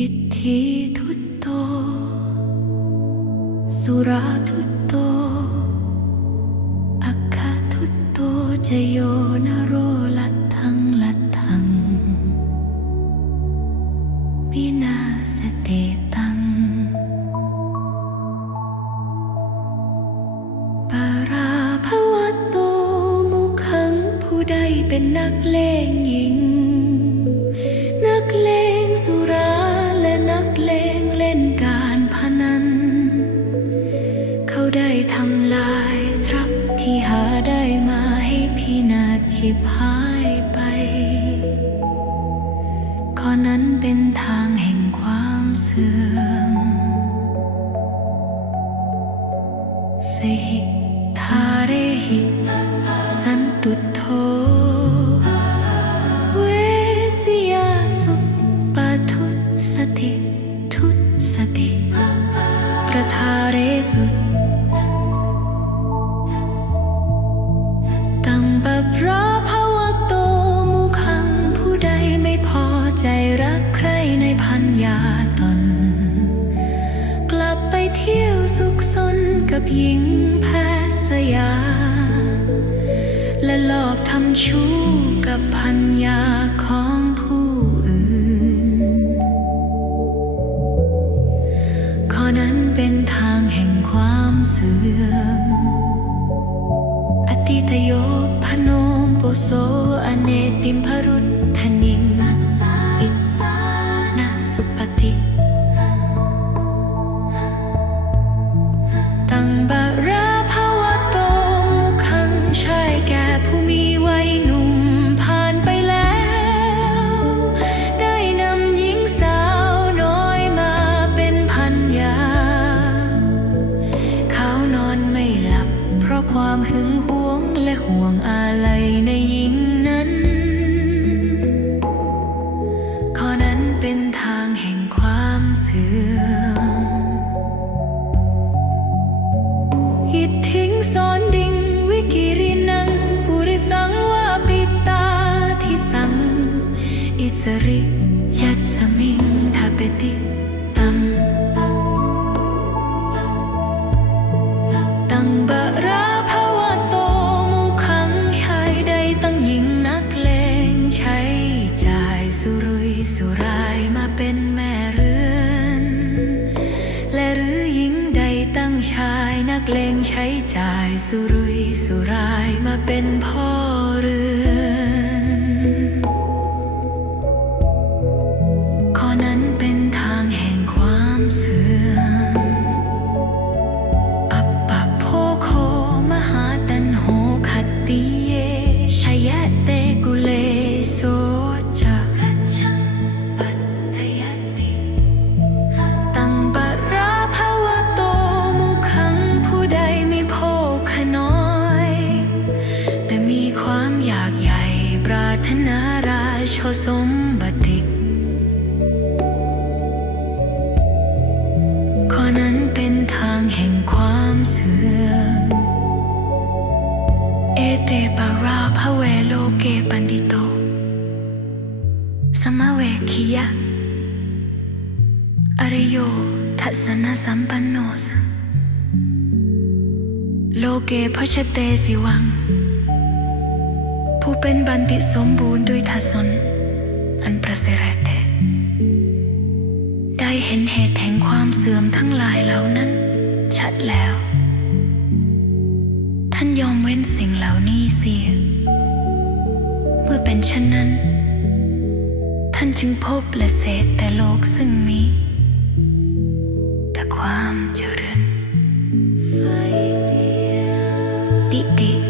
อิทธิทุตโต สุราทุตโต อัคคทุตโตจโยนโรลัตถังลัตถังวินาสเตตัง ปาราภวะโตมุขังผู้ใดเป็นนักเลงหญิง นักเลงสุรา ชิบหายไปข้อนั้นเป็นทางแห่งความเสื่อมเสหิทาเรหิสันตุโทเวสิยาสุปาทุสติทุสติประทาเรสุ สุขสนกับหญิงแพทย์สยา และหลอบทำชู้กับพันยาของผู้อื่น ข้อนั้นเป็นทางแห่งความเสื่อม อติตโยพโนมโปโสอเนติมพรุตธนิง และห่วงอาลัยในหญิงนั้น ข้อนั้นเป็นทางแห่งความเสื่อมหิตถิงสอนดิ่งวิกิรินัง ปุริสังวาปิตาทิสัง อิสริยัสสมิงทาเปติ ชายนักเลงใช้จ่ายสุรุยสุรายมาเป็นพ่อเรือนข้อนั้นเป็นทางแห่งความเสื่อมอัปปะโพโคมหาตันโหขัดตี สมบัติข้อนั้นเป็นทางแห่งความเสื่อม เอเตปาราภเวโลเกปันดิโต สมเวคิยะ อริโยทัสสนสัมปันโนสโลเกพชเตสิวัง ผู้เป็นบันติสมบูรณ์ด้วยทัศน อันประเสริฐเดชได้เห็นเหตุแห่งความเสื่อมทั้งหลายเหล่านั้น ชัดแล้ว ท่านยอมเว้นสิ่งเหล่านี้เสีย เมื่อเป็นเช่นนั้น ท่านจึงพบและเสดแต่โลกซึ่งมี แต่ความเจริญติเตีย